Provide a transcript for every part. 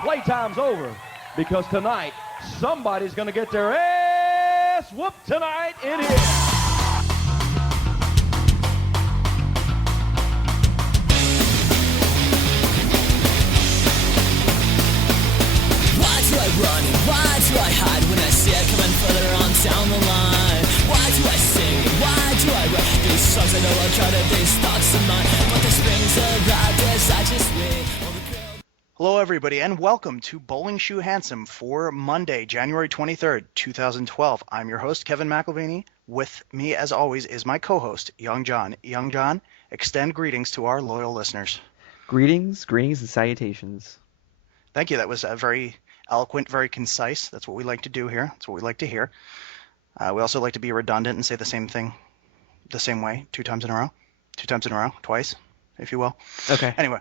Playtime's over because tonight somebody's going to get their ass whooped tonight in here. Why do I run and why do I hide when I see it coming further on down the line? Why do I sing and why do I write these songs? I know I'll try to these thoughts of mine, but the springs arrived as I just wait. Hello, everybody, and welcome to Bowling Shoe Handsome for Monday, January 23rd, 2012. I'm your host, Kevin McElvaney. With me, as always, is my co-host, Young John. Young John, extend greetings to our loyal listeners. Greetings, and salutations. Thank you. That was very eloquent, very concise. That's what we like to do here. That's what we like to hear. We also like to be redundant and say the same thing the same way 2 times in a row, twice, if you will. Okay. Anyway,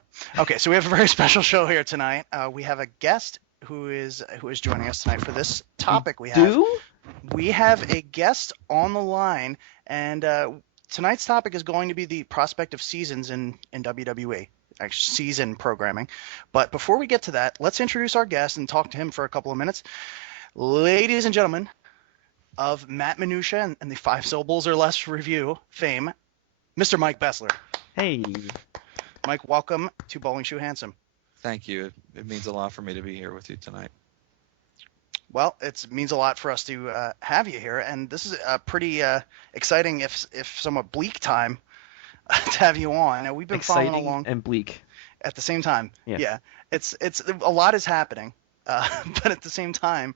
so we have a very special show here tonight. We have a guest who is joining us tonight for this topic. We have a guest on the line, and tonight's topic is going to be the prospect of seasons in WWE, actually season programming. But before we get to that, let's introduce our guest and talk to him for a couple of minutes. Ladies and gentlemen of Mat Minutiae and the 5 Syllables or Less review fame, Mr. Mike Bessler. Hey. Mike, welcome to Bowling Shoe Handsome. Thank you. It means a lot for me to be here with you tonight. Well, it means a lot for us to have you here, and this is a pretty exciting, if somewhat bleak time to have you on. Now, we've been following along and bleak at the same time. Yeah. It's a lot is happening, but at the same time,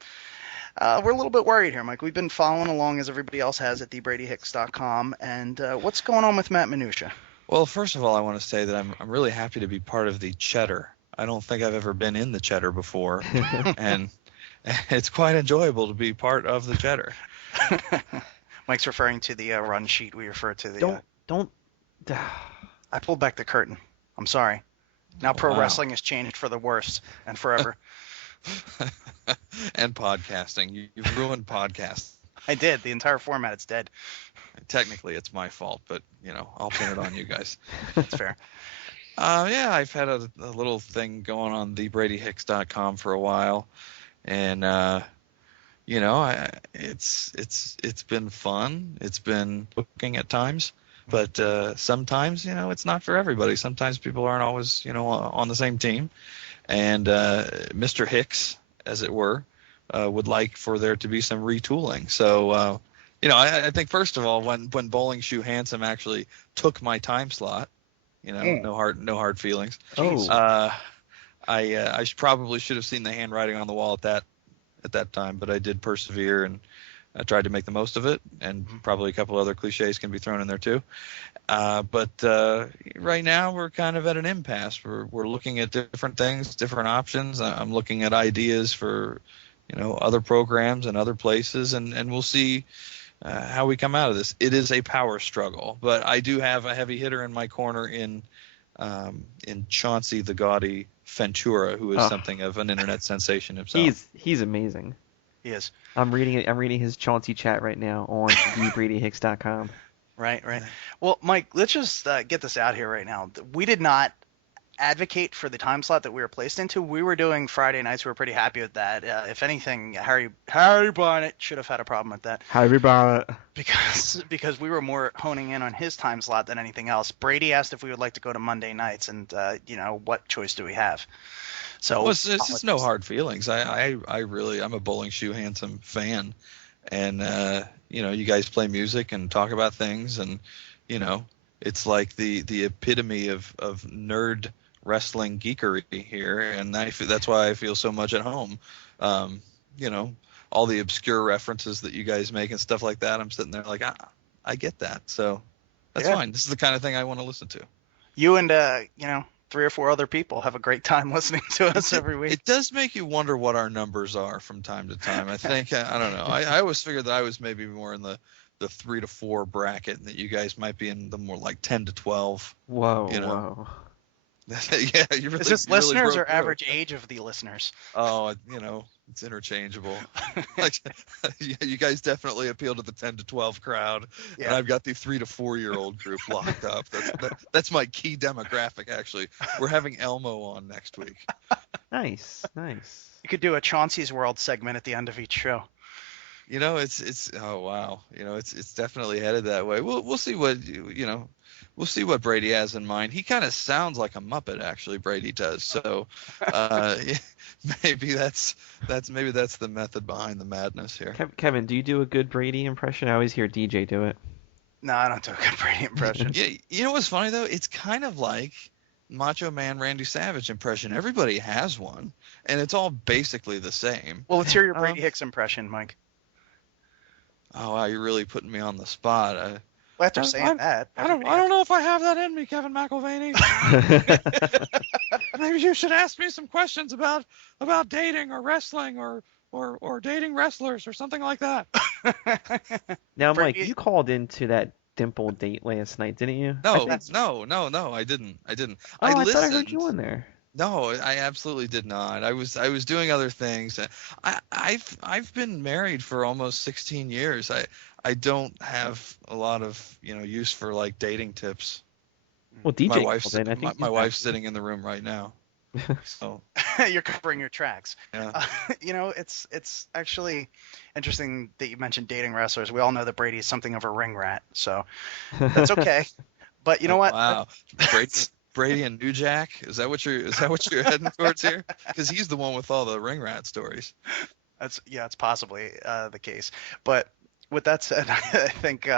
we're a little bit worried here, Mike. We've been following along as everybody else has at thebradyhicks.com, and what's going on with Mat Minutiae? Well, first of all, I want to say that I'm really happy to be part of the Cheddar. I don't think I've ever been in the Cheddar before, and it's quite enjoyable to be part of the Cheddar. Mike's referring to the run sheet. We refer to the. Don't. I pulled back the curtain. I'm sorry. Now pro wrestling has changed for the worse and forever. And podcasting. You've ruined podcasts. I did. The entire format, it's dead. Technically, it's my fault, but, I'll pin it on you guys. That's fair. I've had a little thing going on thebradyhicks.com for a while, and, it's been fun. It's been booking at times, but sometimes, it's not for everybody. Sometimes people aren't always, on the same team, and Mr. Hicks, as it were, would like for there to be some retooling. So, I think first of all, when Bowling Shoe Handsome actually took my time slot, no hard feelings. I probably should have seen the handwriting on the wall at that time, but I did persevere and I tried to make the most of it. And probably a couple other cliches can be thrown in there too. But right now we're kind of at an impasse. We're looking at different things, different options. I'm looking at ideas for other programs and other places, and we'll see how we come out of this. It is a power struggle, but I do have a heavy hitter in my corner in Chauncey the Gaudy Ventura, who is something of an internet sensation himself. He's amazing. He is. I'm reading his Chauncey chat right now on thebradyhicks.com. Right. Well, Mike, let's just get this out here right now. We did not advocate for the time slot that we were placed into. We were doing Friday nights. We were pretty happy with that. If anything, Harry Barnett should have had a problem with that. Harry Barnett. Because we were more honing in on his time slot than anything else. Brady asked if we would like to go to Monday nights, and what choice do we have? So it's no hard feelings. I'm a Bowling Shoe Handsome fan, and you guys play music and talk about things, and it's like the epitome of nerd wrestling geekery here, and that's why I feel so much at home. All the obscure references that you guys make and stuff like that, I'm sitting there like, I get that, so that's fine. This is the kind of thing I want to listen to. You and 3 or 4 other people have a great time listening to us every week. It does make you wonder what our numbers are from time to time. I think I don't know. I always figured that I was maybe more in the 3 to 4 bracket, and that you guys might be in the more like 10 to 12. Whoa. Whoa. Yeah, is this listeners or average age of the listeners? Oh, It's interchangeable. Like, you guys definitely appeal to the 10 to 12 crowd, and I've got the 3 to 4-year-old group locked up. That's my key demographic, actually. We're having Elmo on next week. Nice. You could do a Chauncey's World segment at the end of each show. It's oh wow, it's definitely headed that way. We'll see what we'll see what Brady has in mind. He kind of sounds like a Muppet, actually. Brady does. So maybe that's the method behind the madness here. Kevin, do you do a good Brady impression? I always hear DJ do it. No, I don't do a good Brady impression. Yeah, you know what's funny though? It's kind of like Macho Man Randy Savage impression. Everybody has one, and it's all basically the same. Well, let's hear your Brady Hicks impression, Mike. Oh wow, you're really putting me on the spot. Well, after saying that, I don't know if I have that in me, Kevin McElvaney. Maybe you should ask me some questions about dating or wrestling or dating wrestlers or something like that. Now, Mike, you called into that Dimple date last night, didn't you? No, I didn't. Oh, I thought I listened. heard you on there. No, I absolutely did not. I was doing other things. I've been married for almost 16 years. I don't have a lot of use for like dating tips. Well, DJ my wife's sitting in the room right now. So you're covering your tracks. Yeah. It's actually interesting that you mentioned dating wrestlers. We all know that Brady is something of a ring rat, so that's okay. But you know what? Wow, Brady and New Jack. Is that what you're heading towards here? Because he's the one with all the ring rat stories. It's possibly the case. But with that said, I think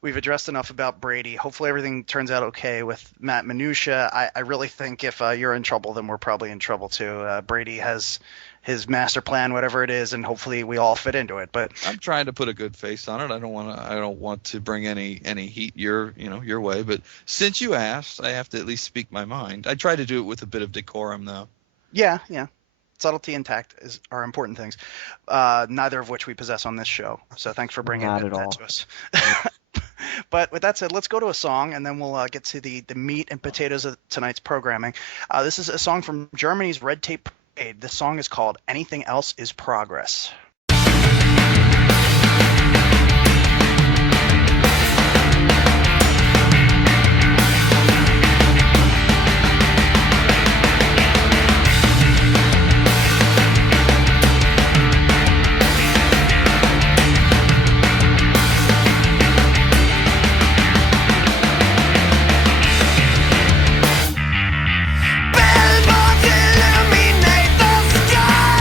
we've addressed enough about Brady. Hopefully everything turns out okay with Mat Minutiae. I really think if you're in trouble, then we're probably in trouble too. Brady has his master plan, whatever it is, and hopefully we all fit into it. But I'm trying to put a good face on it. I don't want to bring any heat your way. But since you asked, I have to at least speak my mind. I try to do it with a bit of decorum, though. Yeah. Subtlety and tact are important things, neither of which we possess on this show. So thanks for bringing that to us. But with that said, let's go to a song, and then we'll get to the meat and potatoes of tonight's programming. This is a song from Germany's Red Tape Parade. This song is called Anything Else Is Progress. Billboards illuminate the sky.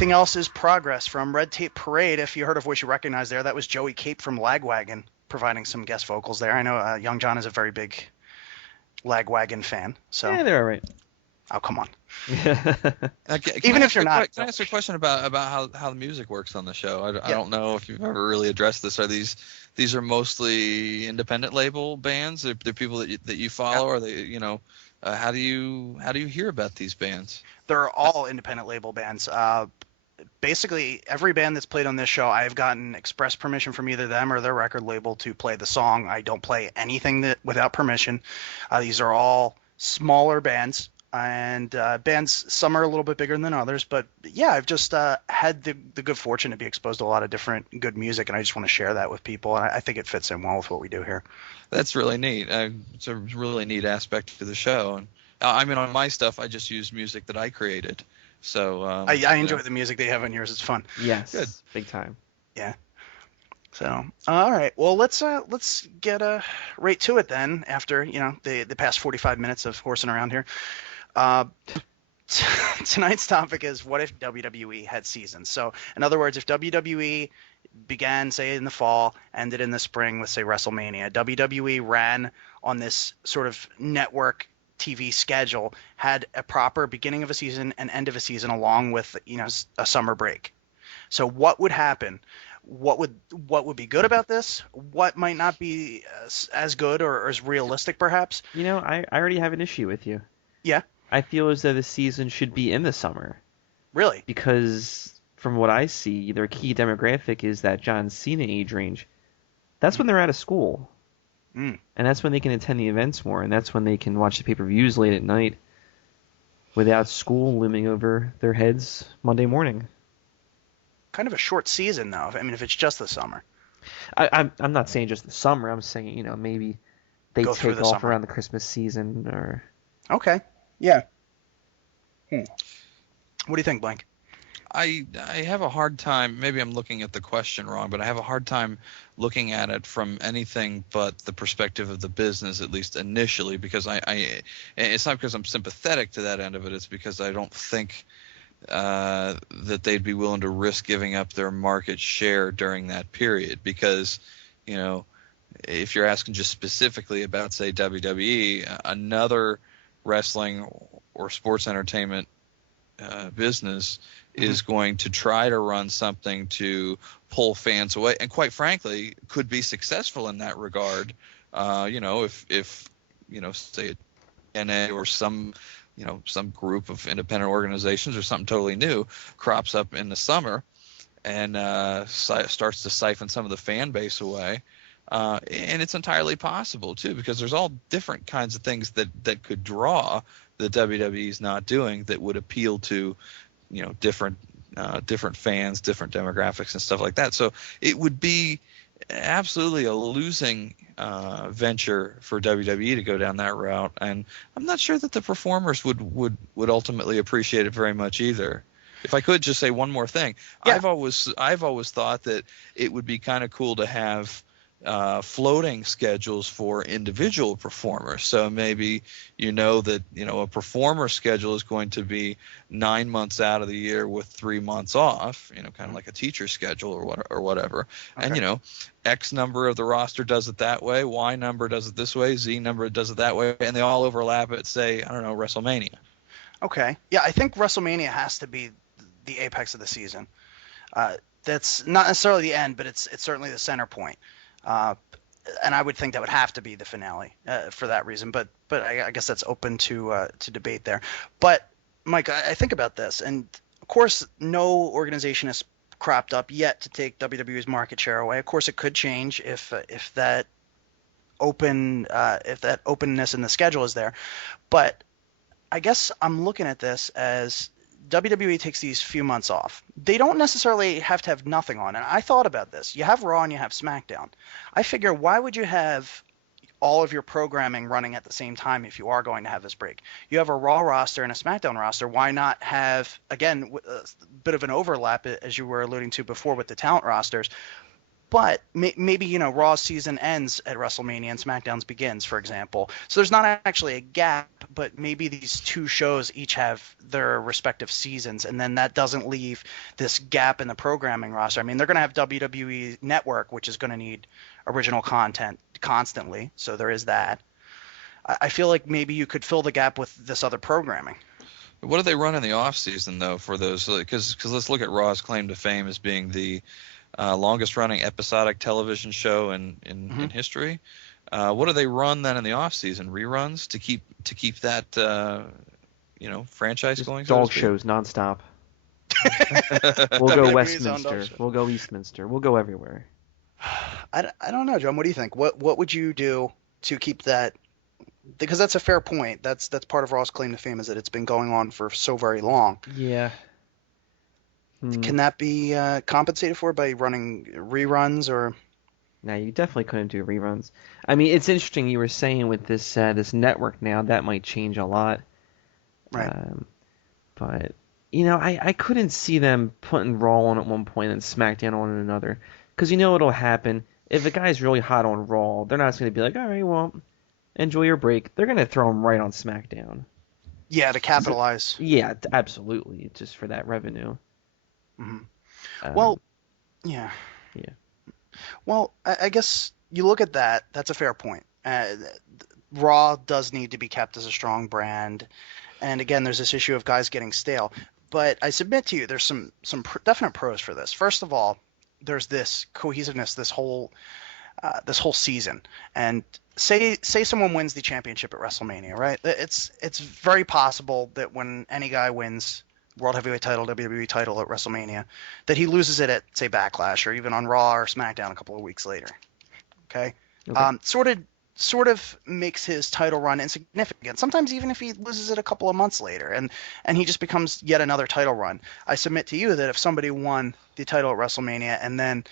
Everything else is progress. From Red Tape Parade, if you heard a voice you recognize there, that was Joey Cape from Lagwagon providing some guest vocals there. I know Young John is a very big Lagwagon fan. So Yeah, they're all right. Oh, come on. Okay, Even if you're not. Can I ask you a question about how the music works on the show? I don't know if you've ever really addressed this. Are these are mostly independent label bands? They're people that you follow? Are they, how do you hear about these bands? They're all independent label bands. Basically, every band that's played on this show, I've gotten express permission from either them or their record label to play the song. I don't play anything without permission. These are all smaller bands. And bands, some are a little bit bigger than others, but yeah, I've just had the good fortune to be exposed to a lot of different good music, and I just want to share that with people, and I think it fits in well with what we do here. That's really neat. It's a really neat aspect to the show, and I mean, on my stuff, I just use music that I created, so I enjoy the music they have on yours. It's fun. Yes, good, big time. Yeah. So, all right. Well, let's get right to it then. After the past 45 minutes of horsing around here. Tonight's topic is, what if WWE had seasons? So, in other words, if WWE began, say, in the fall, ended in the spring with, say, WrestleMania, WWE ran on this sort of network TV schedule, had a proper beginning of a season and end of a season along with, a summer break. So what would happen? What would be good about this? What might not be as good or as realistic, perhaps? I already have an issue with you. Yeah. I feel as though the season should be in the summer. Really? Because from what I see, their key demographic is that John Cena age range. That's when they're out of school. And that's when they can attend the events more, and that's when they can watch the pay-per-views late at night without school looming over their heads Monday morning. Kind of a short season, though. I mean, if it's just the summer. I'm not saying just the summer. I'm saying, maybe they take off around the Christmas season or... Okay. Yeah. What do you think, Blank? I have a hard time, maybe I'm looking at the question wrong, but I have a hard time looking at it from anything but the perspective of the business, at least initially, because it's not because I'm sympathetic to that end of it, it's because I don't think that they'd be willing to risk giving up their market share during that period, because, if you're asking just specifically about, say, WWE, another wrestling or sports entertainment business is going to try to run something to pull fans away, and quite frankly could be successful in that regard. If say a NA or some group of independent organizations or something totally new crops up in the summer and starts to siphon some of the fan base away. And it's entirely possible too, because there's all different kinds of things that could draw that WWE's not doing that would appeal to, different fans, different demographics and stuff like that. So it would be absolutely a losing venture for WWE to go down that route, and I'm not sure that the performers would ultimately appreciate it very much either. If I could just say one more thing, yeah. I've always thought that it would be kind of cool to have floating schedules for individual performers. So maybe that a performer schedule is going to be 9 months out of the year with 3 months off, kind of like a teacher schedule or whatever. Okay. And X number of the roster does it that way, Y number does it this way, Z number does it that way, and they all overlap at, say, WrestleMania. Okay. Yeah, I think WrestleMania has to be the apex of the season. That's not necessarily the end, but it's certainly the center point. And I would think that would have to be the finale for that reason, but I guess that's open to debate there. But Mike, I think about this, and of course, no organization has cropped up yet to take WWE's market share away. Of course, it could change if that openness in the schedule is there. But I guess I'm looking at this as WWE takes these few months off. They don't necessarily have to have nothing on. And I thought about this. You have Raw and you have SmackDown. I figure, why would you have all of your programming running at the same time if you are going to have this break? You have a Raw roster and a SmackDown roster. Why not have, again, a bit of an overlap, as you were alluding to before with the talent rosters? But maybe, Raw's season ends at WrestleMania and SmackDown's begins, for example. So there's not actually a gap, but maybe these two shows each have their respective seasons, and then that doesn't leave this gap in the programming roster. I mean, they're going to have WWE Network, which is going to need original content constantly, so there is that. I feel like maybe you could fill the gap with this other programming. What do they run in the off season though for those? Because let's look at Raw's claim to fame as being the longest running episodic television show in history. What do they run then in the off season? Reruns to keep that franchise going. Dog shows nonstop. We'll go Westminster. We'll go Eastminster. We'll go everywhere. I don't know, John. What do you think? What would you do to keep that? Because that's a fair point. That's part of Raw's claim to fame, is that it's been going on for so very long. Yeah. Can that be compensated for by running reruns or? No, you definitely couldn't do reruns. I mean, it's interesting you were saying with this network now, that might change a lot. Right. But I couldn't see them putting Raw on at one point and SmackDown on another, because what'll happen if a guy's really hot on Raw, they're not just going to be like, all right, well, enjoy your break. They're going to throw him right on SmackDown. Yeah, to capitalize. Yeah, absolutely, just for that revenue. Mm-hmm. Well, yeah. Yeah. Well, I guess you look at that. That's a fair point. Raw does need to be kept as a strong brand, and again, there's this issue of guys getting stale. But I submit to you, there's some definite pros for this. First of all, there's this cohesiveness, this whole season, and say someone wins the championship at WrestleMania, right? It's very possible that when any guy wins World Heavyweight title, WWE title at WrestleMania, that he loses it at, say, Backlash or even on Raw or SmackDown a couple of weeks later. Okay. Sort of makes his title run insignificant. Sometimes even if he loses it a couple of months later, and he just becomes yet another title run. I submit to you that if somebody won the title at WrestleMania and then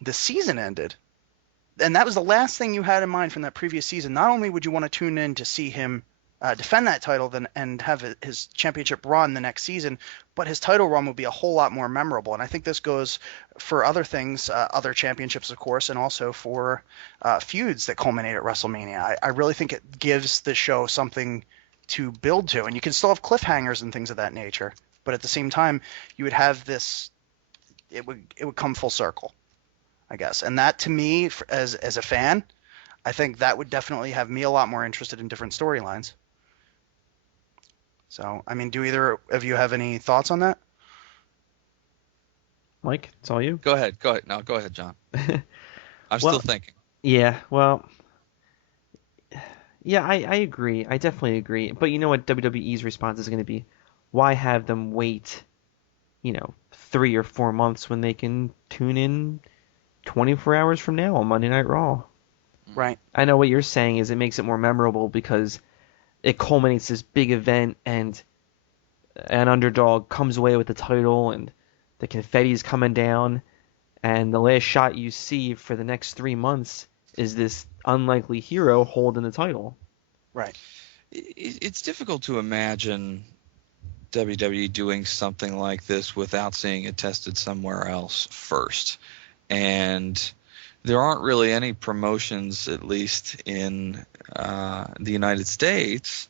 the season ended, and that was the last thing you had in mind from that previous season, not only would you want to tune in to see him defend that title and have his championship run the next season, but his title run would be a whole lot more memorable. And I think this goes for other things, other championships, of course, and also for feuds that culminate at WrestleMania. I really think it gives the show something to build to, and you can still have cliffhangers and things of that nature, but at the same time, you would have this. It would come full circle, I guess, and that to me, as a fan, I think that would definitely have me a lot more interested in different storylines. So, I mean, do either of you have any thoughts on that? Mike, it's all you. Go ahead. No, go ahead, John. I'm still thinking. Yeah, well, yeah, I agree. I definitely agree. But you know what WWE's response is going to be? Why have them wait, 3 or 4 months when they can tune in 24 hours from now on Monday Night Raw? Right. I know what you're saying is it makes it more memorable because it culminates this big event and an underdog comes away with the title and the confetti's coming down and the last shot you see for the next 3 months is this unlikely hero holding the title. Right. It's difficult to imagine WWE doing something like this without seeing it tested somewhere else first. And there aren't really any promotions, at least in the United States,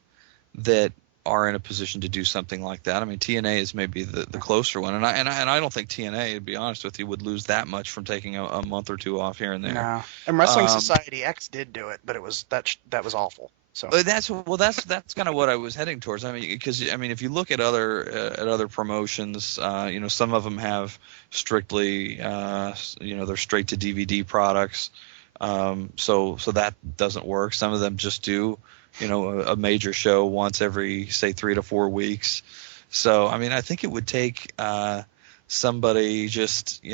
that are in a position to do something like that. I mean, TNA is maybe the closer one, and I don't think TNA, to be honest with you, would lose that much from taking a month or two off here and there. No. And Wrestling Society X did do it, but it was that was awful. So that's kind of what I was heading towards. I mean, because if you look at other promotions, some of them have strictly, they're straight to DVD products, so that doesn't work. Some of them just do, a major show once every, say, 3 to 4 weeks. So I mean, I think it would take somebody just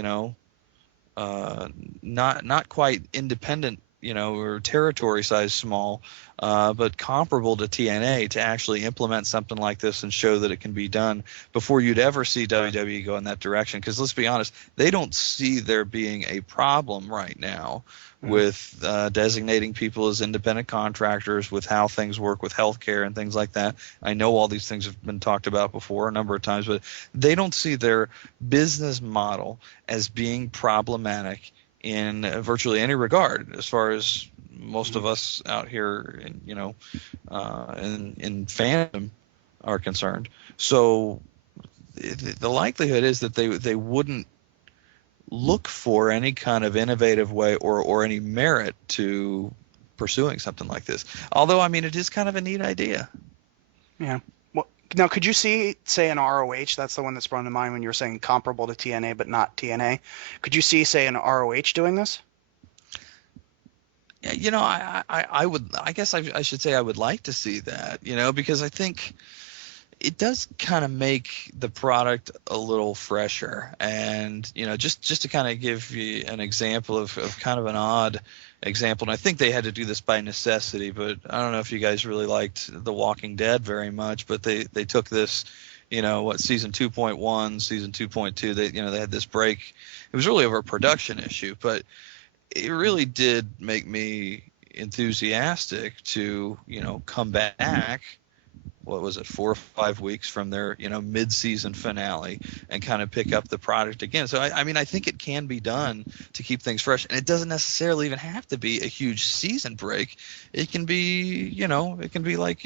not quite independent, or territory size small, but comparable to TNA to actually implement something like this and show that it can be done before you'd ever see WWE go in that direction. Because let's be honest, they don't see there being a problem right now with designating people as independent contractors, with how things work with healthcare and things like that. I know all these things have been talked about before a number of times, but they don't see their business model as being problematic in virtually any regard, as far as most of us out here, in fandom are concerned. So the likelihood is that they wouldn't look for any kind of innovative way or any merit to pursuing something like this. Although, I mean, it is kind of a neat idea. Yeah. Well, now, could you see, say, an ROH? That's the one that's brought to mind when you were saying comparable to TNA, but not TNA. Could you see, say, an ROH doing this? Yeah, I would. I guess I should say I would like to see that. Because I think it does kind of make the product a little fresher. And just to kind of give you an example of kind of an odd example, and I think they had to do this by necessity, but I don't know if you guys really liked The Walking Dead very much, but they took this, season 2.1, season 2.2, they had this break. It was really over a production issue, but it really did make me enthusiastic to come back. What was it, 4 or 5 weeks from their mid-season finale, and kind of pick up the product again. So I mean, I think it can be done to keep things fresh, and it doesn't necessarily even have to be a huge season break. It can be like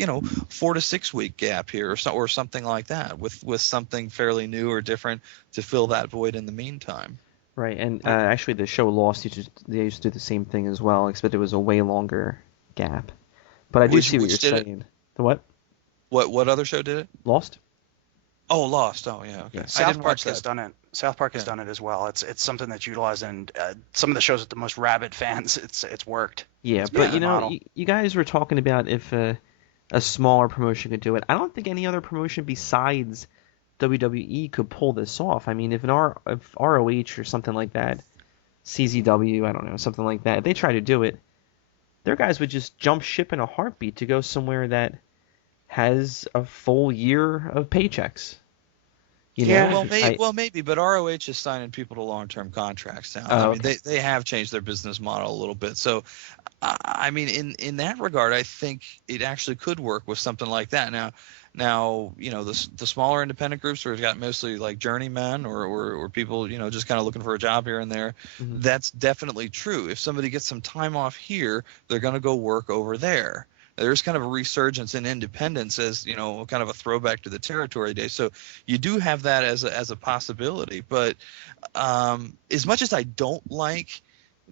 4 to 6 week gap here, or something like that, with something fairly new or different to fill that void in the meantime. Right, and actually the show Lost, they used to do the same thing as well, except it was a way longer gap. But I do see what you're saying. The what? What other show did it? Lost? Oh, Lost. Oh, yeah. Okay. South Park has done it. South Park has done it as well. It's something that's utilized in some of the shows with the most rabid fans. It's worked. Yeah, but you guys were talking about if a smaller promotion could do it. I don't think any other promotion besides WWE could pull this off. I mean, if ROH or something like that, CZW, I don't know, something like that, if they try to do it, their guys would just jump ship in a heartbeat to go somewhere that has a full year of paychecks. Well, maybe, but ROH is signing people to long-term contracts now. I mean, they have changed their business model a little bit. So, I mean, in that regard, I think it actually could work with something like that. Now, the smaller independent groups where it's got mostly like journeymen or people, just kind of looking for a job here and there, that's definitely true. If somebody gets some time off here, they're going to go work over there. There's kind of a resurgence in independence as, kind of a throwback to the territory days. So you do have that as a possibility. But as much as I don't like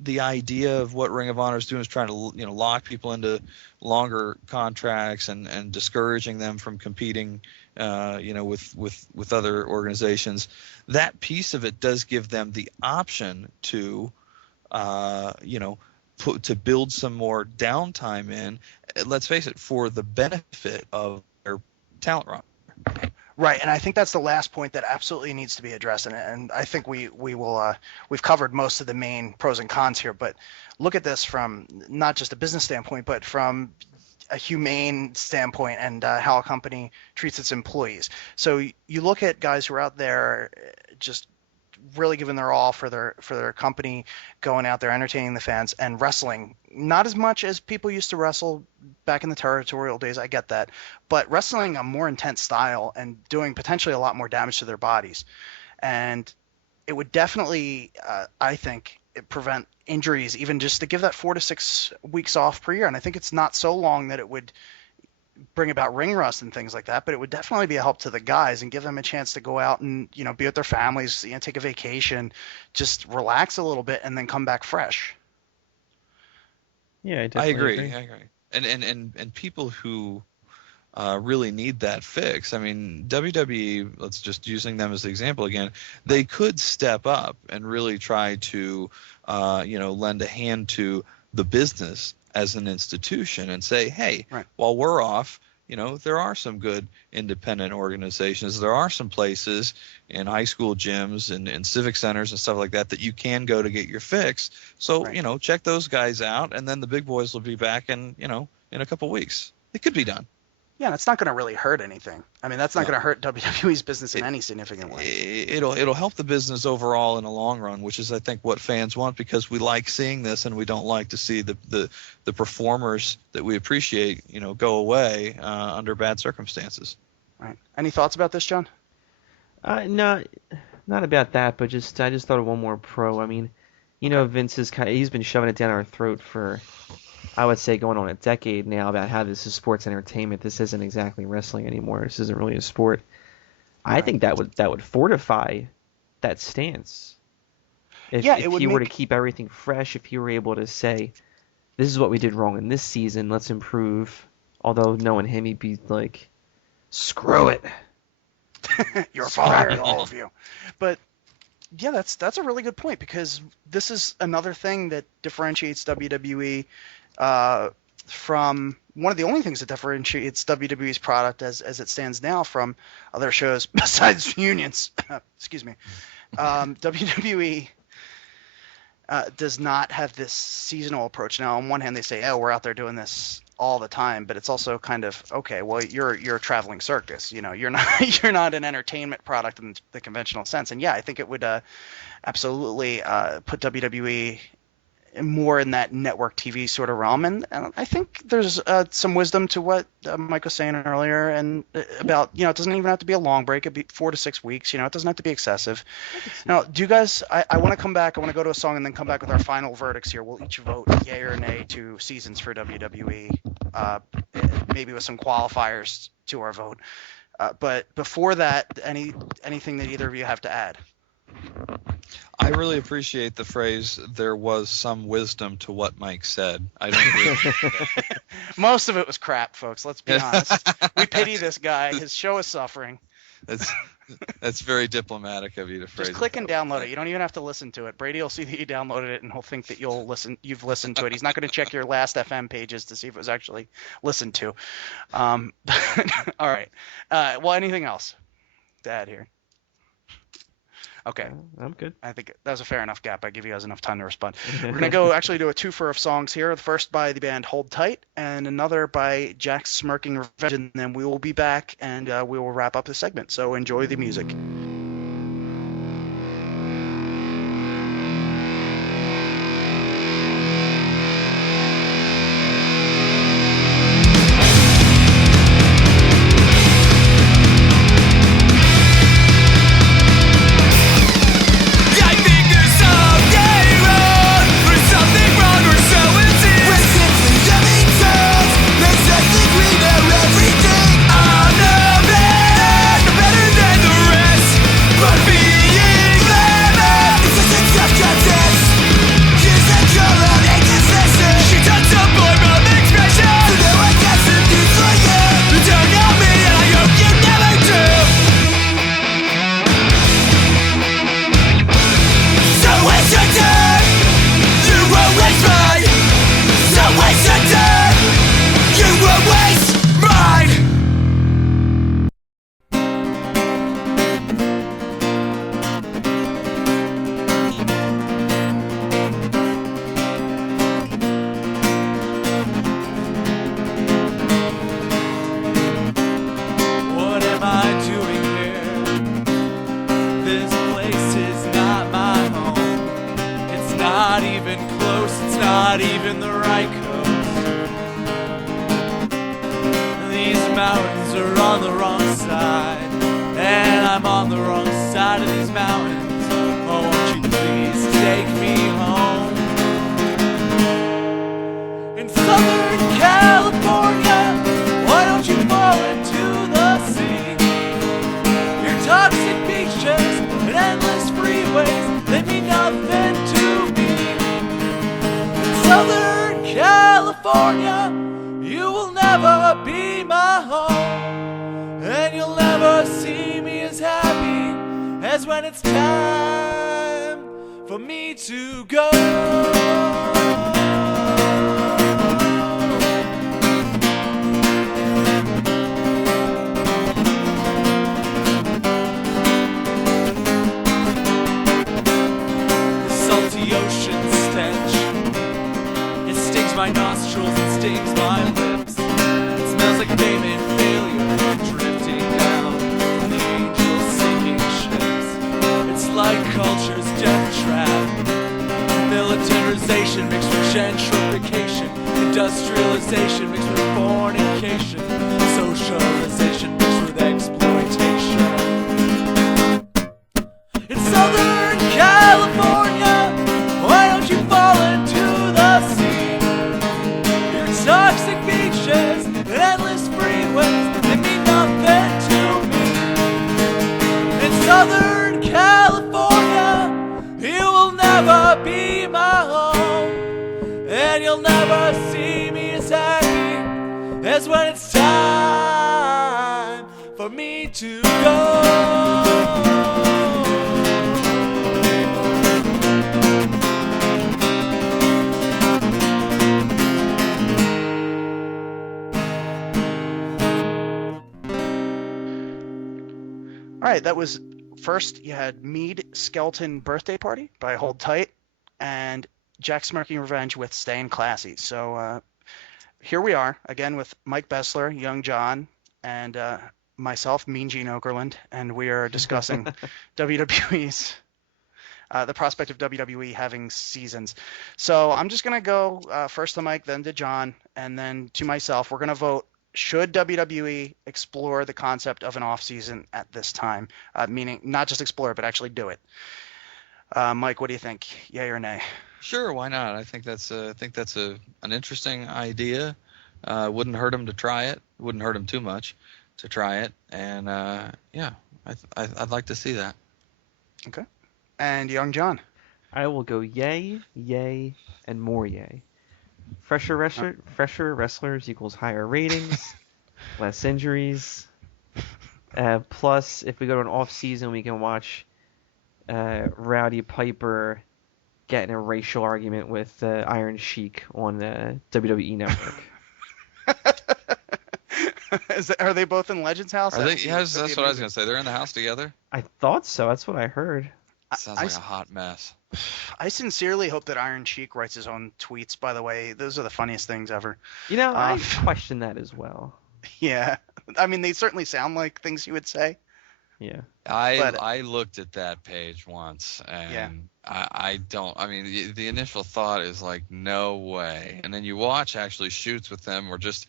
the idea of what Ring of Honor is doing, is trying to, lock people into longer contracts and discouraging them from competing, with other organizations, that piece of it does give them the option to, to build some more downtime in, let's face it, for the benefit of their talent roster. Right, and I think that's the last point that absolutely needs to be addressed, and I think we've covered most of the main pros and cons here, but look at this from not just a business standpoint, but from a humane standpoint and how a company treats its employees. So you look at guys who are out there just really giving their all for their company, going out there entertaining the fans and wrestling, not as much as people used to wrestle back in the territorial days, I get that, but wrestling a more intense style and doing potentially a lot more damage to their bodies. And it would definitely I think prevent injuries, even just to give that 4 to 6 weeks off per year. And I think it's not so long that it would bring about ring rust and things like that, but it would definitely be a help to the guys and give them a chance to go out and be with their families, take a vacation, just relax a little bit, and then come back fresh. Yeah, I agree. And people who really need that fix. I mean, WWE, let's just using them as the example again, they could step up and really try to lend a hand to the business as an institution and say, hey, while we're off, there are some good independent organizations. There are some places in high school gyms and civic centers and stuff like that you can go to get your fix. So, check those guys out, and then the big boys will be back in a couple weeks. It could be done. Yeah, and it's not going to really hurt anything. I mean, that's not going to hurt WWE's business in any significant way. It'll help the business overall in the long run, which is, I think, what fans want, because we like seeing this and we don't like to see the performers that we appreciate, go away under bad circumstances. Right. Any thoughts about this, John? No, not about that, but I just thought of one more pro. I mean, Vince he's been shoving it down our throat for, I would say, going on a decade now about how this is sports entertainment. This isn't exactly wrestling anymore. This isn't really a sport. I think that would fortify that stance. If he were to keep everything fresh, if he were able to say, this is what we did wrong in this season, let's improve. Although knowing him, he'd be like, screw it. You're fired, all of you. But yeah, that's a really good point, because this is another thing that differentiates WWE from one of the only things that differentiates WWE's product as it stands now from other shows besides unions. Excuse me. WWE does not have this seasonal approach. Now, on one hand, they say, "Oh, we're out there doing this all the time," but it's also kind of, okay, well, you're a traveling circus. You're not an entertainment product in the conventional sense. And yeah, I think it would absolutely put WWE more in that network TV sort of realm. And I think there's some wisdom to what Mike was saying earlier, and about, it doesn't even have to be a long break. It'd be 4 to 6 weeks. It doesn't have to be excessive. Now, do you guys, I want to come back. I want to go to a song and then come back with our final verdicts here. We'll each vote yay or nay to seasons for WWE, maybe with some qualifiers to our vote. But before that, anything that either of you have to add? I really appreciate the phrase, there was some wisdom to what Mike said. I don't really Most of it was crap, folks. Let's be honest. We pity this guy. His show is suffering. That's very diplomatic of you to phrase. Just click and download it. You don't even have to listen to it. Brady will see that you downloaded it, and he'll think that you've listened to it. He's not going to check your last FM pages to see if it was actually listened to. All right. Well, anything else to add here? Okay. I'm good. I think that was a fair enough gap. I give you guys enough time to respond. We're going to go actually do a twofer of songs here. The first by the band Hold Tight, and another by Jack's Smirking Revenge. And then we will be back, and we will wrap up the segment. So enjoy the music. California, why don't never be my home, and you'll never see me as happy as when it's time for me to go. All right, that was first. You had Mead Skeleton Birthday Party by Hold Tight, and Jack Smirking Revenge with Staying Classy. So here we are again with Mike Bessler, Young John, and myself, Mean Gene Okerlund, and we are discussing WWE's the prospect of WWE having seasons. So I'm just gonna go first to Mike, then to John, and then to myself. We're gonna vote. Should WWE explore the concept of an off-season at this time? Meaning not just explore it, but actually do it. Mike, what do you think? Yay or nay? Sure, why not? I think that's an interesting idea. Wouldn't hurt him to try it. Wouldn't hurt him too much to try it. And yeah, I'd like to see that. Okay. And Young John? I will go yay, and more yay. Fresher wrestlers equals higher ratings, less injuries. Plus, if we go to an off season, we can watch Rowdy Piper get in a racial argument with Iron Sheik on the WWE Network. Are they both in Legends House? Yes, that's what I was going to say. They're in the house together? I thought so. That's what I heard. Sounds like a hot mess. I sincerely hope that Iron Sheik writes his own tweets, by the way. Those are the funniest things ever. You know, I question that as well. Yeah. I mean, they certainly sound like things he would say. Yeah. I looked at that page once, and yeah. I mean, the initial thought is like, no way. And then you watch actually shoots with them or just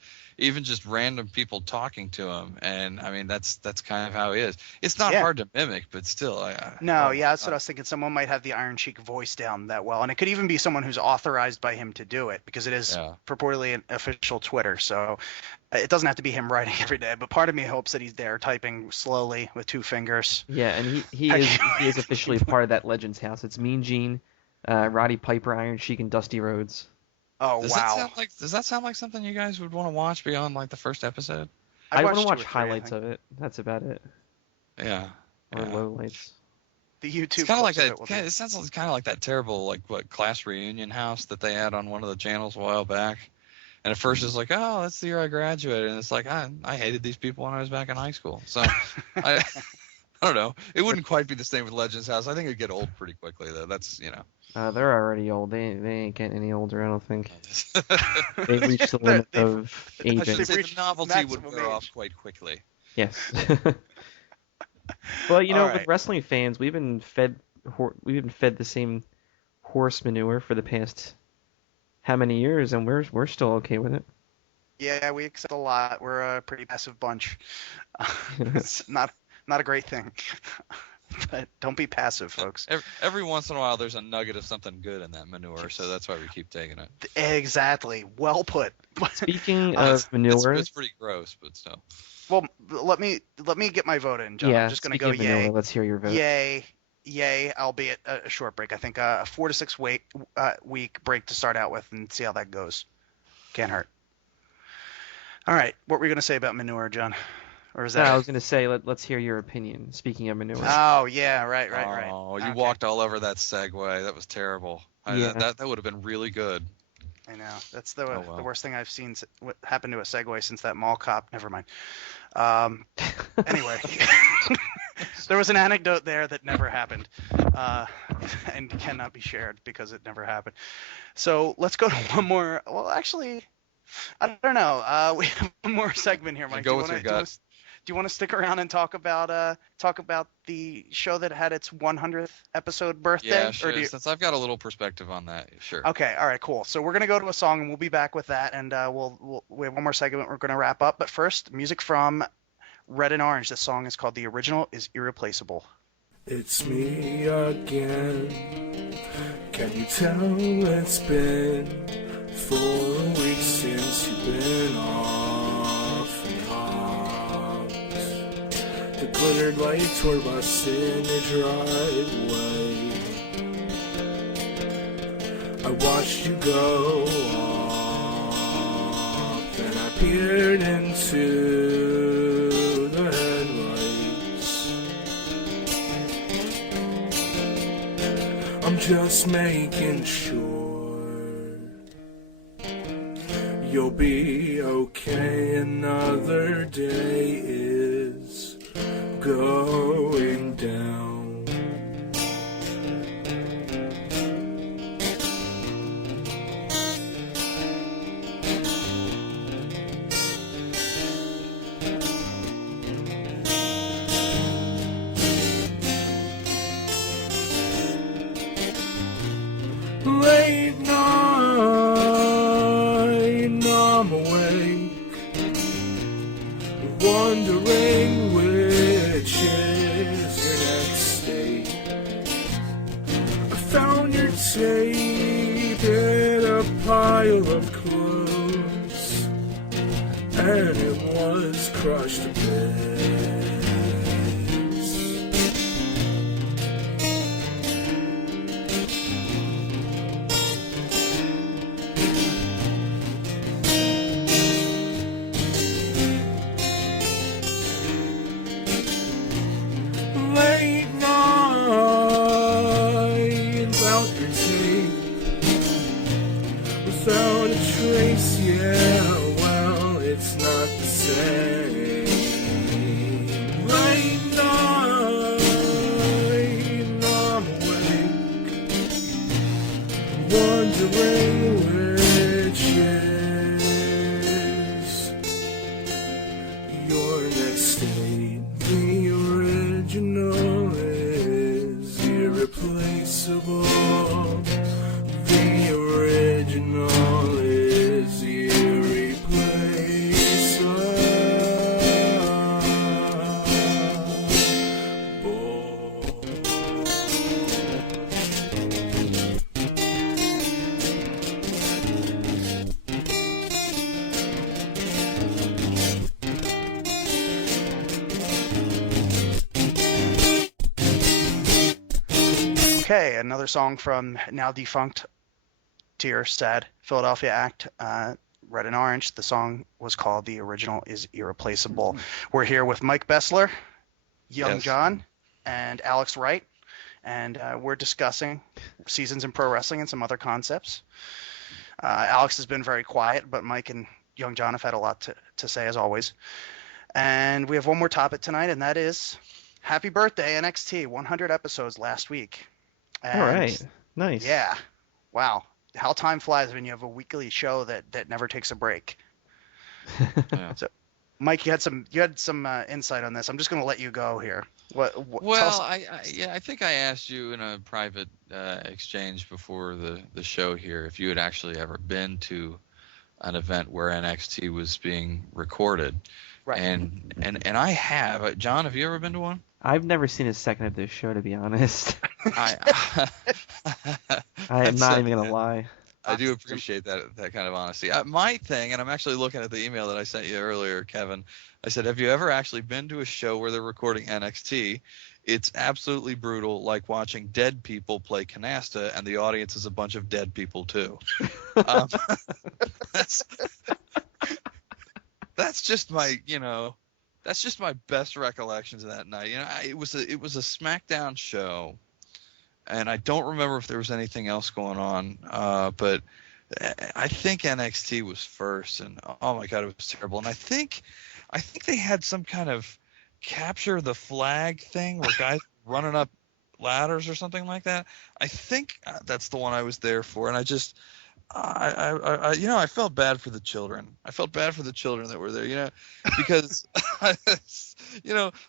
random people talking to him, and I mean that's kind of how he is. It's not hard to mimic, but still. That's what I was thinking. Someone might have the Iron Sheik voice down that well, and it could even be someone who's authorized by him to do it because it is purportedly an official Twitter. So it doesn't have to be him writing every day. But part of me hopes that he's there typing slowly with two fingers. Yeah, and he is officially part of that Legends house. It's Mean Gene, Roddy Piper, Iron Sheik, and Dusty Rhodes. Oh, wow. Does that sound like something you guys would want to watch beyond like the first episode? I want to watch highlights of it. That's about it. Yeah. Or lowlights. The YouTube. It's kind of like that. It sounds kind of like that terrible class reunion house that they had on one of the channels a while back. And at first it's like, oh, that's the year I graduated, and it's like I hated these people when I was back in high school. So I don't know. It wouldn't quite be the same with Legends House. I think it'd get old pretty quickly though. That's they're already old. They ain't getting any older, I don't think. They've reached the limit of aging. I should say the novelty would wear off quite quickly. Yes. Well, right. With wrestling fans, we've been fed the same horse manure for the past how many years, and we're still okay with it. Yeah, we accept a lot. We're a pretty passive bunch. It's not a great thing. But don't be passive, folks. Every once in a while, there's a nugget of something good in that manure, so that's why we keep taking it. Exactly. Well put. Speaking of manure, it's pretty gross, but still. Well, let me get my vote in, John. Yeah, I'm just going to go manure, yay. Let's hear your vote. Yay, albeit a short break. I think a 4 to 6 week break to start out with and see how that goes. Can't hurt. All right, what were you going to say about manure, John? Or is that? No, I was going to say let's hear your opinion. Speaking of manure. Oh yeah, right. Oh, you walked all over that segue. That was terrible. Yeah. That would have been really good. I know. That's the worst thing I've seen happen to a segue since that mall cop. Never mind. Anyway, there was an anecdote there that never happened, and cannot be shared because it never happened. So let's go to one more. Well, actually, I don't know. We have one more segment here, Mike. Go with your gut. Do you want to stick around and talk about the show that had its 100th episode birthday? Yeah, sure. Since I've got a little perspective on that, sure. Okay, all right, cool. So we're gonna go to a song, and we'll be back with that, and we have one more segment we're gonna wrap up. But first, music from Red and Orange. This song is called "The Original Is Irreplaceable." It's me again. Can you tell it's been 4 weeks since you've been off and hot? The glittered lights were busting the driveway. I watched you go off, and I peered into the headlights. I'm just making sure you'll be okay. Another day is going down. Late night, I'm awake, wondering which is your next state. I found your tape in a pile of clothes, and it was crushed to bits. Late night, without your tape, without a trace, yeah, well, it's not the same. Late night, I'm awake, wondering which is your next state. The original is irreplaceable. The original is Okay, another song from now defunct Tear Sad Philadelphia act, Red and Orange. The song was called The Original is Irreplaceable. We're here with Mike Bessler, Young Yes. John, and Alex Wright, and we're discussing seasons in pro wrestling and some other concepts. Alex has been very quiet, but Mike and Young John have had a lot to say as always. And we have one more topic tonight, and that is happy birthday NXT, 100 episodes last week. And All right. Nice. yeah. Wow. How time flies when you have a weekly show that never takes a break. Yeah. So, Mike, you had some insight on this. I'm just going to let you go here. What tell Well, us- I think I asked you in a private exchange before the show here if you had actually ever been to an event where NXT was being recorded. Right. And I have. John, have you ever been to one? I've never seen a second of this show, to be honest. I I am not even gonna lie. I do appreciate that kind of honesty. My thing, and I'm actually looking at the email that I sent you earlier, Kevin. I said, have you ever actually been to a show where they're recording NXT? It's absolutely brutal, like watching dead people play canasta, and the audience is a bunch of dead people too. That's just my, that's just my best recollections of that night. It was a SmackDown show, and I don't remember if there was anything else going on. But I think NXT was first, and oh my god, it was terrible. And I think they had some kind of capture the flag thing where guys running up ladders or something like that. I think that's the one I was there for, and I just. I felt bad for the children. I felt bad for the children that were there, because,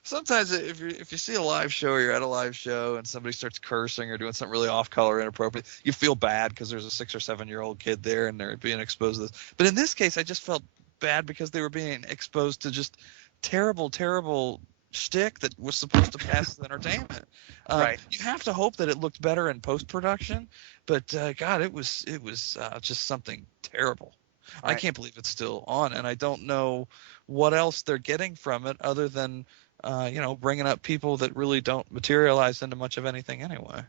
sometimes if you see a live show or you're at a live show and somebody starts cursing or doing something really off color, inappropriate, you feel bad because there's a 6 or 7 year old kid there and they're being exposed to this. But in this case, I just felt bad because they were being exposed to just terrible, terrible shtick that was supposed to pass as entertainment. Right. You have to hope that it looked better in post-production, but God, it was just something terrible. Right. I can't believe it's still on, and I don't know what else they're getting from it other than bringing up people that really don't materialize into much of anything anyway.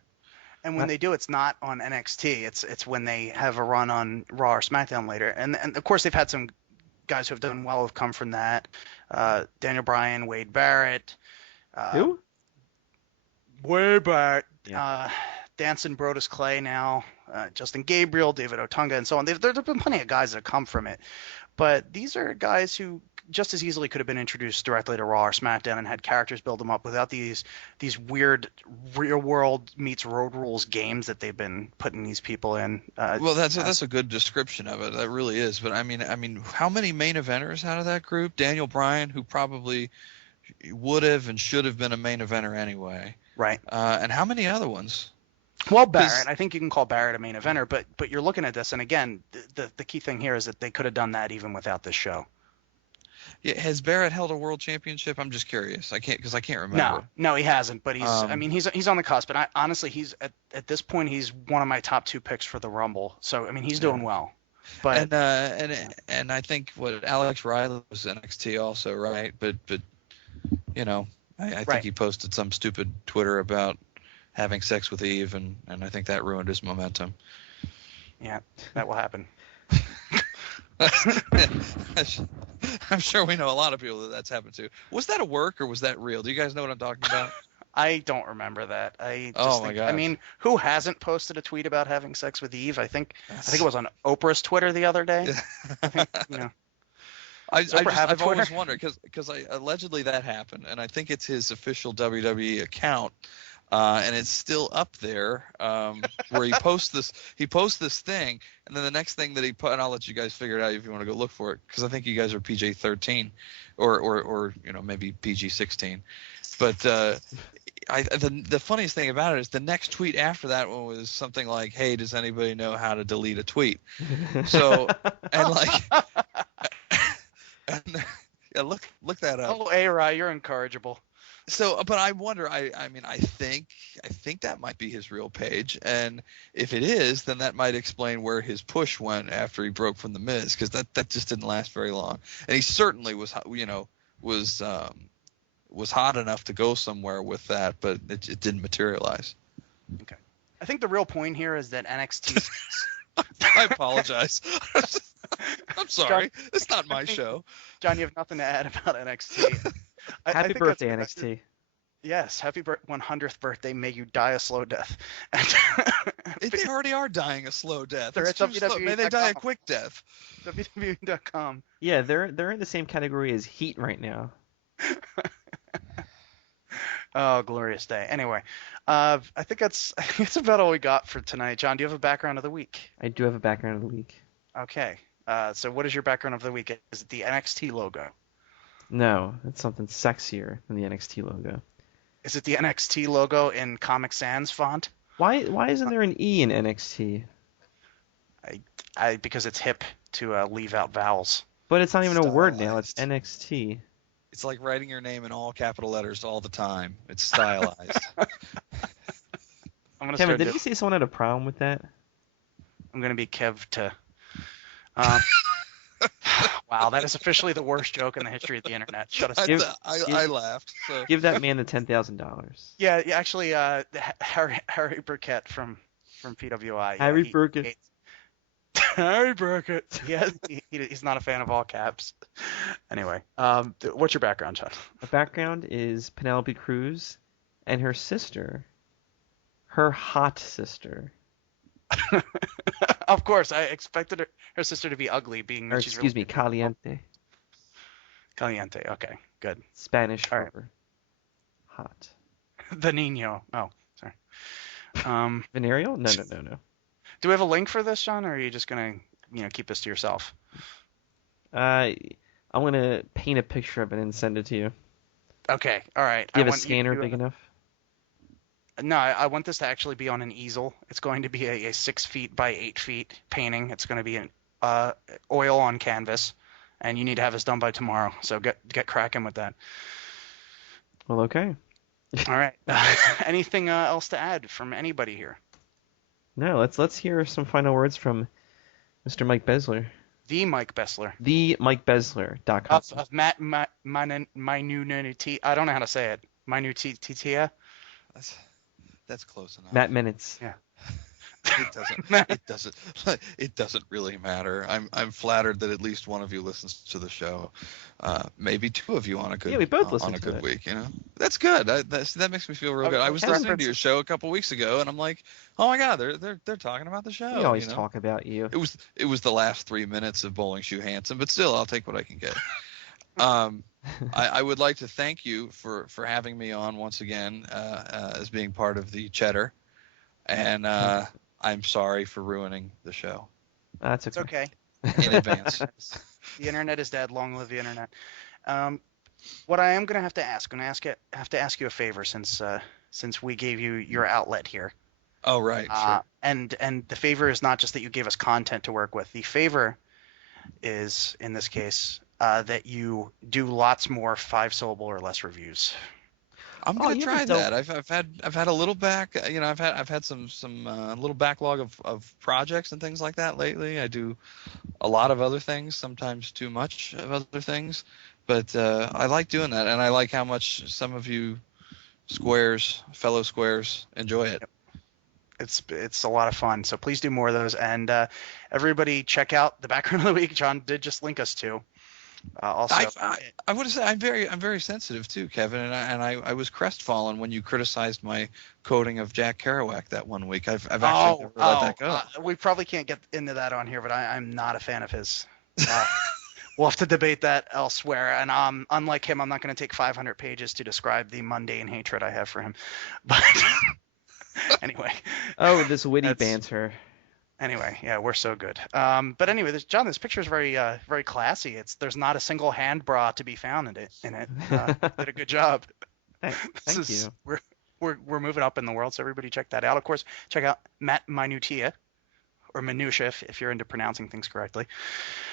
And when they do, it's not on NXT. It's when they have a run on Raw or SmackDown later. And of course they've had some guys who have done well have come from that. Daniel Bryan, Wade Barrett. Who? Wade Barrett. Yeah. Danson Brodus Clay now. Justin Gabriel, David Otunga, and so on. There have been plenty of guys that have come from it. But these are guys who just as easily could have been introduced directly to Raw or SmackDown and had characters build them up without these weird real world meets Road Rules games that they've been putting these people in. Well, that's a good description of it. That really is. But I mean, how many main eventers out of that group? Daniel Bryan, who probably would have and should have been a main eventer anyway. Right. And how many other ones? Well, Barrett, I think you can call Barrett a main eventer, but you're looking at this, and again, the key thing here is that they could have done that even without this show. Yeah, has Barrett held a world championship? I'm just curious. I can't remember. No, he hasn't. But he's on the cusp. And honestly, he's at this point he's one of my top 2 picks for the Rumble. So I mean, he's doing well. But and I think what Alex Riley was NXT also, right? But you know, I think he posted some stupid Twitter about having sex with Eve, and I think that ruined his momentum. Yeah, that will happen. I'm sure we know a lot of people that's happened to. Was that a work or was that real? Do you guys know what I'm talking about? I don't remember that. My God! I mean, who hasn't posted a tweet about having sex with Eve? I think it was on Oprah's Twitter the other day. I think, I've always wondered because allegedly that happened, and I think it's his official WWE account. And it's still up there, where he posts this thing, and then the next thing that he put, and I'll let you guys figure it out if you want to go look for it, because I think you guys are PG-13, or maybe PG-16, but the funniest thing about it is the next tweet after that one was something like, "Hey, does anybody know how to delete a tweet?" So and yeah, look that up. Oh, A-Rye, you're incorrigible. So, but I wonder. I think that might be his real page, and if it is, then that might explain where his push went after he broke from the Miz, because that just didn't last very long. And he certainly was hot enough to go somewhere with that, but it didn't materialize. Okay, I think the real point here is that NXT. I apologize. I'm sorry. It's not my show. John, you have nothing to add about NXT. Happy birthday, NXT. Yes, happy 100th birthday. May you die a slow death. They already are dying a slow death. They're at WWE.com. May they die a quick death. WWE.com. Yeah, they're in the same category as Heat right now. Oh, glorious day. Anyway, I think that's about all we got for tonight. John, do you have a background of the week? I do have a background of the week. Okay. So what is your background of the week? Is it the NXT logo? No, it's something sexier than the NXT logo. Is it the NXT logo in Comic Sans font? Why isn't there an E in NXT? Because it's hip to leave out vowels. But it's not even a word now. It's NXT. It's like writing your name in all capital letters all the time. It's stylized. Kevin, did you say someone had a problem with that? I'm going to be Kev to... Wow, that is officially the worst joke in the history of the internet. Shut us down. I laughed. So. Give that man the $10,000. Yeah, actually, Harry Burkett from PWI. Harry Burkett. Harry Burkett. Yeah, he's not a fan of all caps. Anyway, what's your background, John? My background is Penelope Cruz and her sister. Her hot sister. Of course, I expected her sister to be ugly, being that she's excuse me, caliente. Caliente. Okay, good. Spanish for right. hot. The Nino. Oh, sorry. Venereal? No. Do we have a link for this, John, or are you just gonna, keep this to yourself? I'm gonna paint a picture of it and send it to you. Okay. All right. Do you have a scanner big enough? No, I want this to actually be on an easel. It's going to be a 6 feet by 8 feet painting. It's going to be an oil on canvas, and you need to have this done by tomorrow. So get cracking with that. Well, okay. All right. Anything else to add from anybody here? No. Let's hear some final words from Mr. Mike Bessler. The Mike Bessler. The MikeBessler.com. Of Mat Minutiae. I don't know how to say it. Minutiae. That's close enough. Mat Minutes. Yeah. It doesn't really matter. I'm flattered that at least one of you listens to the show. Maybe two of you on a good we both listen on a to good it. week. That's good. That makes me feel real good. I was listening to your show a couple weeks ago, and I'm like, oh my god, they're talking about the show. We always talk about you. It was the last 3 minutes of Bowling Shoe Handsome, but still, I'll take what I can get. I would like to thank you for having me on once again as being part of the Cheddar, and I'm sorry for ruining the show. That's okay. In advance. The internet is dead. Long live the internet. What I am going to have to ask, have to ask you a favor since we gave you your outlet here. Oh, right. Sure. And the favor is not just that you gave us content to work with. The favor is, in this case, that you do lots more 5-syllable or less reviews. I'm gonna try that. I've had a little I've had some little backlog of projects and things like that lately. I do a lot of other things, sometimes too much of other things, but I like doing that, and I like how much some of you fellow squares enjoy it. It's a lot of fun. So please do more of those, and everybody check out the background of the week. John did just link us to. Also, I would say I'm very sensitive too, Kevin, and I was crestfallen when you criticized my quoting of Jack Kerouac that one week. I've actually never let that go. We probably can't get into that on here, but I'm not a fan of his. We'll have to debate that elsewhere. And unlike him, I'm not going to take 500 pages to describe the mundane hatred I have for him. But anyway. Oh, this witty banter. Anyway, yeah, we're so good. But anyway, John, this picture is very classy. There's not a single hand bra to be found in it. Did a good job. Thank you. We're moving up in the world, so everybody check that out. Of course, check out Mat Minutiae, or Minutiae if you're into pronouncing things correctly.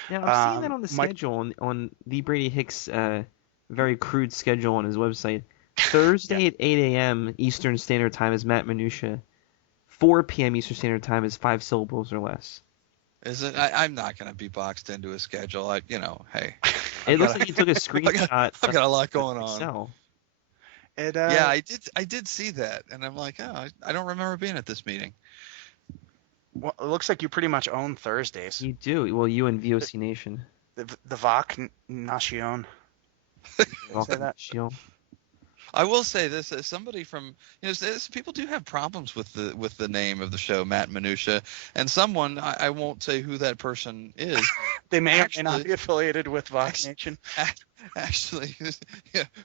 Yeah, I'm seeing that on the schedule on the Brady Hicks very crude schedule on his website. Thursday at 8 a.m. Eastern Standard Time is Mat Minutiae. 4 p.m. Eastern Standard Time is 5 syllables or less. Is it? I'm not going to be boxed into a schedule. Hey. It looks like you took a screenshot. I've got a lot going on. Excel. Yeah, I did see that, and I'm like, I don't remember being at this meeting. Well, it looks like you pretty much own Thursdays. You do. Well, you and VOC Nation. The Vac Nation. Say that? I will say this: as somebody from people do have problems with the name of the show, Mat Minutiae, and someone I won't say who that person is. They may or may not be affiliated with Vox Nation. Actually,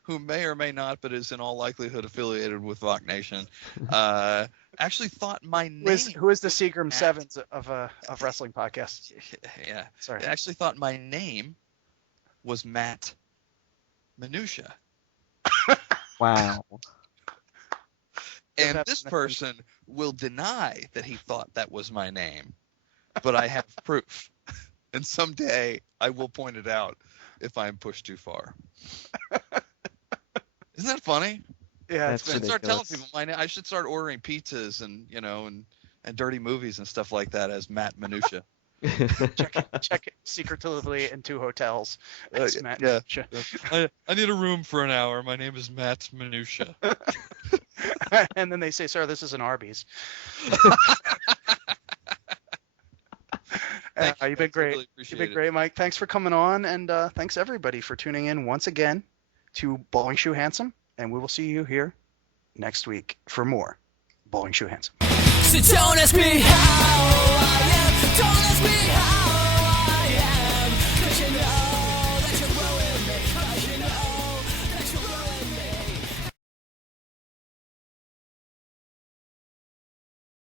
who may or may not, but is in all likelihood affiliated with Vox Nation. Actually, thought my name. Who is the Seagram Sevens of wrestling podcasts? Yeah, sorry. Actually, thought my name was Mat Minutiae. Wow. And this person will deny that he thought that was my name, but I have proof. And someday I will point it out if I am pushed too far. Isn't that funny? Yeah, I should start telling people my name. I should start ordering pizzas and and dirty movies and stuff like that as Mat Minutiae. check it secretively in 2 hotels. Yeah. I need a room for an hour. My name is Mat Minutiae. And then they say, "Sir, this is an Arby's." You've been great. Really You've been great, Mike. Thanks for coming on, and thanks everybody for tuning in once again to Bowling Shoe Handsome. And we will see you here next week for more Bowling Shoe Handsome. So don't ask me how